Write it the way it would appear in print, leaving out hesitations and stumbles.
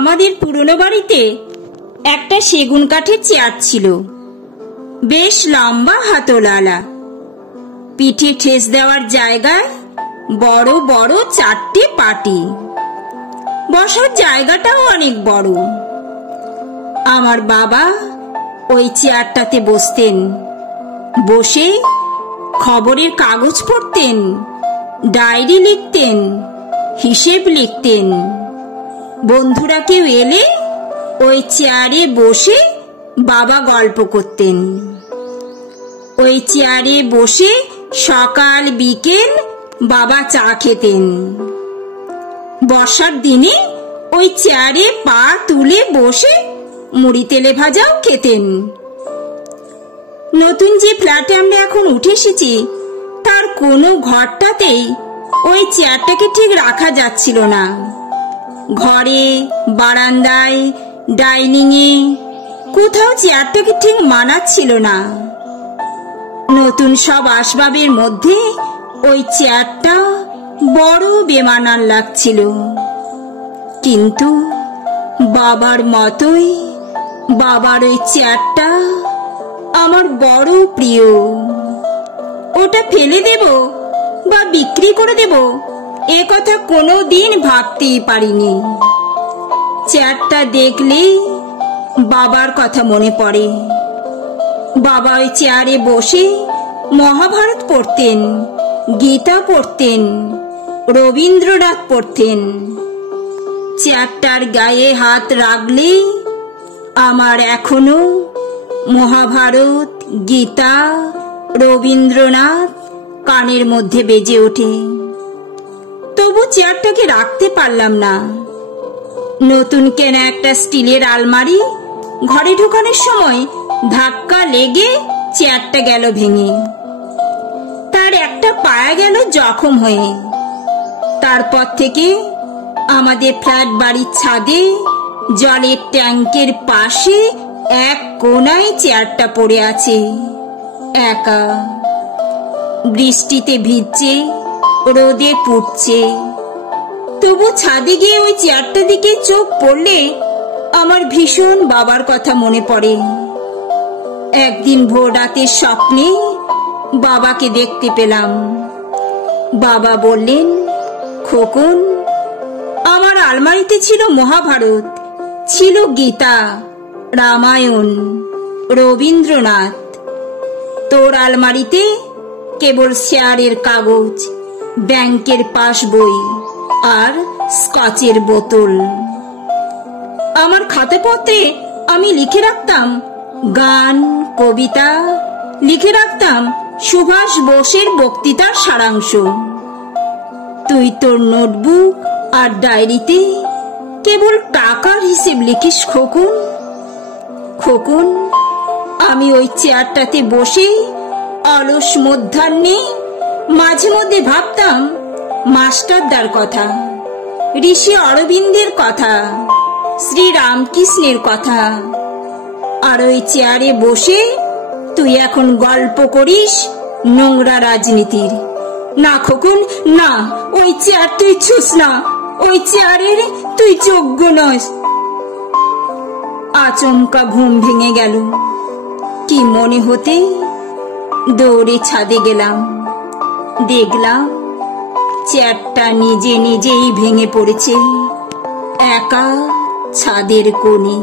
আমাদের পুরনো বাড়িতে একটা সেগুন কাঠের চেয়ার ছিল, বেশ লম্বা হাতলওয়ালা। পিঠে ঠেস দেওয়ার জায়গায় বড় বড় 4টে পাটি, বসার জায়গাটাও অনেক বড়। আমার বাবা ওই চেয়ারটাতে বসতেন, বসে খবরের কাগজ পড়তেন, ডায়েরি লিখতেন, হিসেব লিখতেন। বন্ধুরা কেউ এলে ওই চেয়ারে বসে বাবা গল্প করতেন। ওই চেয়ারে বসে সকাল বিকেল বাবা চা খেতেন। বর্ষার দিনে ওই চেয়ারে পা তুলে বসে মুড়ি তেলে ভাজাও খেতেন। নতুন যে ফ্ল্যাটে আমরা এখন উঠে এসেছি তার কোনো ঘরটাতেই ওই চেয়ারটাকে ঠিক রাখা যাচ্ছিল না। ঘরে, বারান্দায়, ডাইনিংয়ে কোথাও চেয়ারটাকে ঠিক মানাচ্ছিল না। নতুন সব আসবাবের মধ্যে ওই চেয়ারটা বড় বেমানান লাগছিল, কিন্তু বাবার মতোই বাবার ওই চেয়ারটা আমার বড় প্রিয়। ওটা ফেলে দেব বা বিক্রি করে দেব এ কথা কোনোদিন ভাবতেই পারিনি। চেয়ারটা দেখলে বাবার কথা মনে পড়ে। বাবা ওই চেয়ারে বসে মহাভারত পড়তেন, গীতা পড়তেন, রবীন্দ্রনাথ পড়তেন। চেয়ারটার গায়ে হাত রাখলে আমার এখনো মহাভারত, গীতা, রবীন্দ্রনাথ কানের মধ্যে বেজে ওঠে। তবু চেয়ারটাকে রাখতে পারলাম না। নতুন কেনা একটা স্টিলের আলমারি ঘরে ঢোকানোর সময় ধাক্কা লেগে চেয়ারটা গেল ভেঙে। তার একটা পায়া গেল জখম হয়ে। তারপর থেকে আমাদের ফ্ল্যাট বাড়ির ছাদে জলের ট্যাঙ্কের পাশে এক কোনায় চেয়ারটা পড়ে আছে, একা। বৃষ্টিতে ভিজছে, রোদে পুড়ছে, তবু ছাদে গিয়ে ওই চেয়ারটার দিকে চোখ পড়লে আমার ভীষণ বাবার কথা মনে পড়ে। একদিন ভোর রাতের স্বপ্নে বাবাকে দেখতে পেলাম। বাবা বললেন, খোকন, আমার আলমারিতে ছিল মহাভারত, ছিল গীতা, রামায়ণ, রবীন্দ্রনাথ। তোর আলমারিতে কেবল শেয়ারের কাগজ, ব্যাংকের পাসবই আর স্কচের বোতল। আমার খাতাপত্রে আমি লিখে রাখতাম গান, কবিতা, লিখে রাখতাম সুভাষ বোসের বক্তৃতার সারাংশ। তুই তোর নোটবুক আর ডায়েরিতে কেবল টাকার হিসেব লিখিস খোকন। খোকন, আমি ওই চেয়ারটাতে বসে অলস মধ্যাহ্নে মাঝে মধ্যে ভাবতাম মাস্টারদার কথা, ঋষি অরবিন্দের কথা, শ্রী রামকৃষ্ণের কথা। আর ওই চেয়ারে বসে তুই এখন গল্প করিস নোংরা রাজনীতির। না খোকন, না, ওই চেয়ার তুই ছুস না, ওই চেয়ারের তুই যোগ্য নস। আচমকা ঘুম ভেঙে গেল। কি মনে হতে দৌড়ে ছাদে গেলাম। দেখলাম চেয়ারটা নিজে নিজেই ভেঙে পড়েছে, একা ছাদের কোণে।